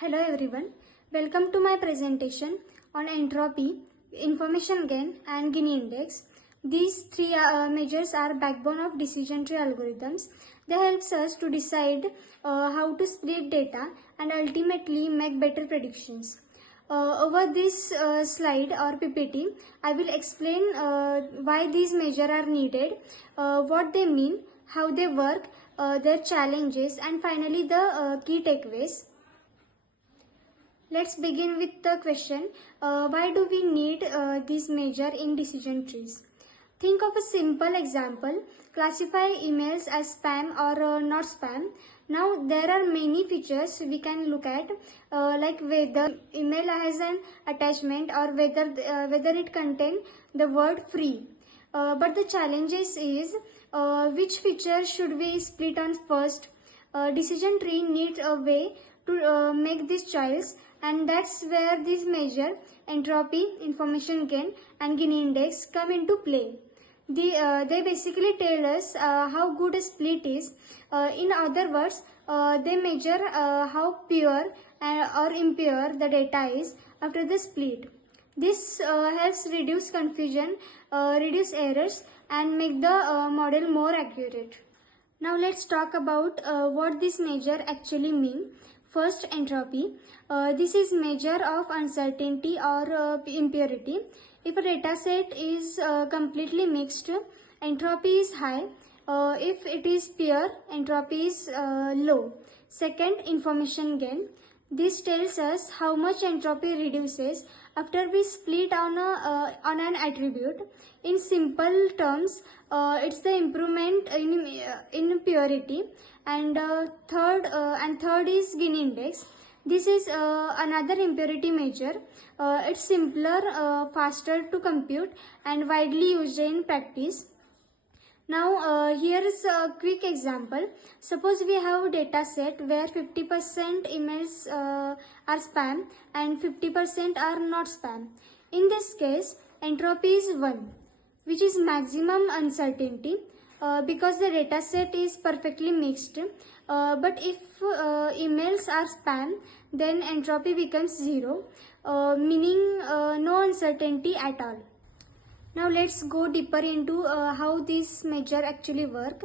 Hello everyone, welcome to my presentation on entropy, information gain and Gini index. These three measures are backbone of decision tree algorithms. They helps us to decide how to split data and ultimately make better predictions. Over this slide or PPT, I will explain why these measures are needed, what they mean, how they work, their challenges and finally the key takeaways. Let's begin with the question, why do we need this measure in decision trees? Think of a simple example, classify emails as spam or not spam. Now there are many features we can look at, like whether email has an attachment or whether it contains the word free. But the challenges is which feature should we split on first? Decision tree needs a way to make this choice, and that's where this measure entropy, information gain and Gini index come into play. They basically tell us how good a split is. In other words, they measure how pure or impure the data is after the split. This helps reduce confusion, reduce errors and make the model more accurate. Now let's talk about what this measure actually means. First, entropy. This is measure of uncertainty or impurity. If a data set is completely mixed, entropy is high. If it is pure, entropy is low. Second, information gain. This tells us how much entropy reduces after we split on an attribute. In simple terms, it's the improvement in purity. And third is Gini index. This is another impurity measure. It's simpler, faster to compute and widely used in practice. Now here is a quick example. Suppose we have a data set where 50% emails are spam and 50% are not spam. In this case, entropy is 1, which is maximum uncertainty because the data set is perfectly mixed. But if emails are spam, then entropy becomes 0, meaning no uncertainty at all. Now let's go deeper into how this measure actually work.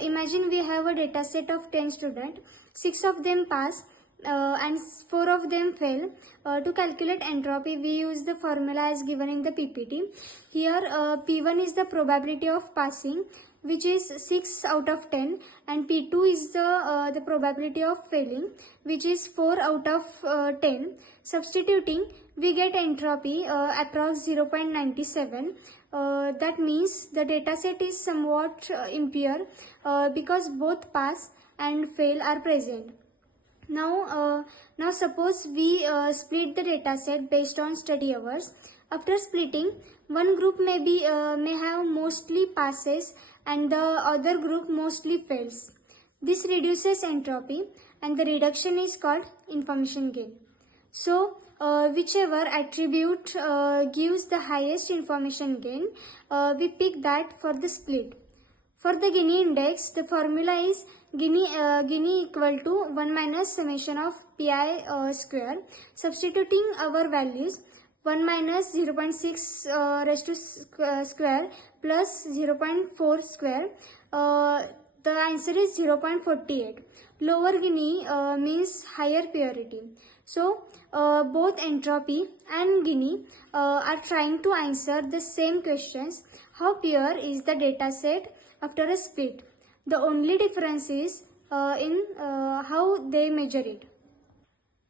Imagine we have a data set of 10 students, 6 of them pass and 4 of them fail. To calculate entropy, we use the formula as given in the PPT. Here P1 is the probability of passing, which is 6 out of 10, and P2 is the probability of failing, which is 4 out of 10. Substituting, we get entropy approx 0.97. That means the data set is somewhat impure because both pass and fail are present. Now suppose we split the data set based on study hours. After splitting, one group may have mostly passes and the other group mostly fails. This reduces entropy and the reduction is called information gain. So whichever attribute gives the highest information gain, we pick that for the split. For the Gini index, the formula is Gini equal to 1 minus summation of pi square. Substituting our values, 1 minus 0.6 raised to square plus 0.4 square, the answer is 0.48. Lower Gini means higher purity. So both entropy and Gini are trying to answer the same questions. How pure is the data set after a split? The only difference is in how they measure it.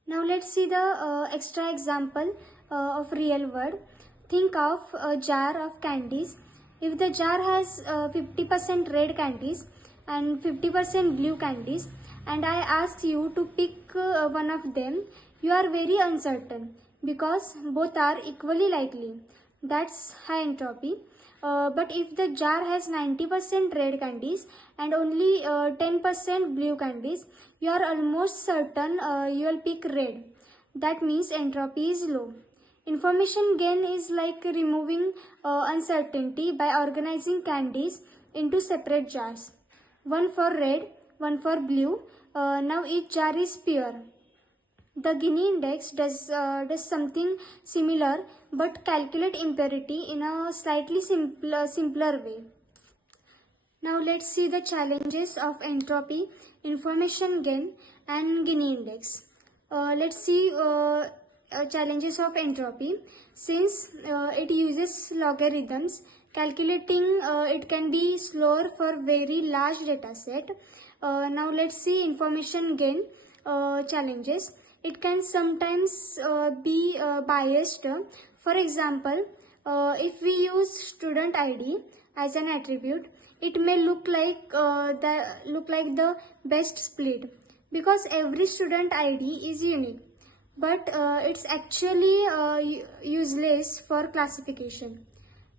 Now let's see the extra example of real world. Think of a jar of candies. If the jar has 50% red candies and 50% blue candies, and I ask you to pick one of them, you are very uncertain because both are equally likely. That's high entropy. But if the jar has 90% red candies and only 10% blue candies, you are almost certain you will pick red. That means entropy is low. Information gain is like removing uncertainty by organizing candies into separate jars. One for red, one for blue. Now each jar is pure. The Gini index does something similar but calculate impurity in a slightly simpler way. Now let's see the challenges of entropy, information gain and Gini index. Let's see challenges of entropy. Since it uses logarithms, calculating it can be slower for very large data set. Now let's see information gain challenges. It can sometimes be biased. For example, if we use student ID as an attribute, it may look like the best split because every student ID is unique, but it's actually useless for classification.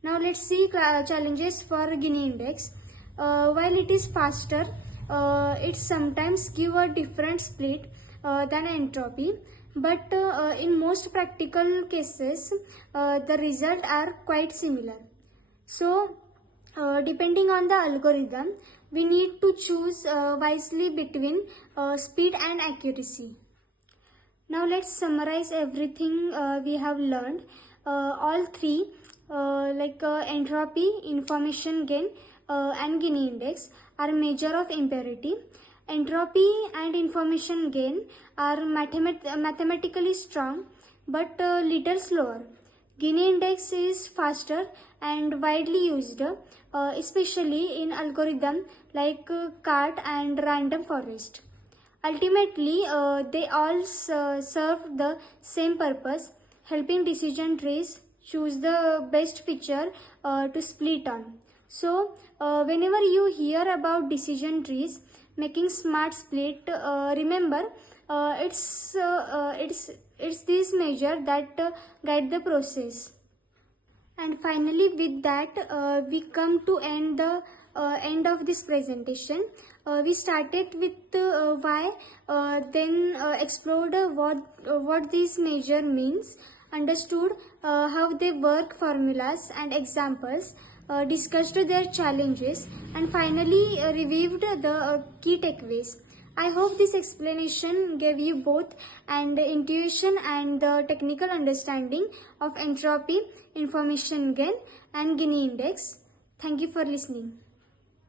Now let's see challenges for Gini index. While it is faster, it sometimes give a different split than entropy, but in most practical cases, the results are quite similar. So, depending on the algorithm, we need to choose wisely between speed and accuracy. Now let's summarize everything we have learned. All three entropy, information gain and Gini index are measure of impurity. Entropy and information gain are mathematically strong but little slower. Gini index is faster and widely used, especially in algorithm like CART and random forest. Ultimately, they all serve the same purpose, helping decision trees choose the best feature to split on. So, whenever you hear about decision trees making smart split, remember it's this measure that guide the process. And finally, with that, we come to end of this presentation. We started with why, then explored what this measure means, understood how they work, formulas and examples, discussed their challenges, and finally reviewed the key takeaways. I hope this explanation gave you both an intuition and the technical understanding of entropy, information gain and Gini index. Thank you for listening.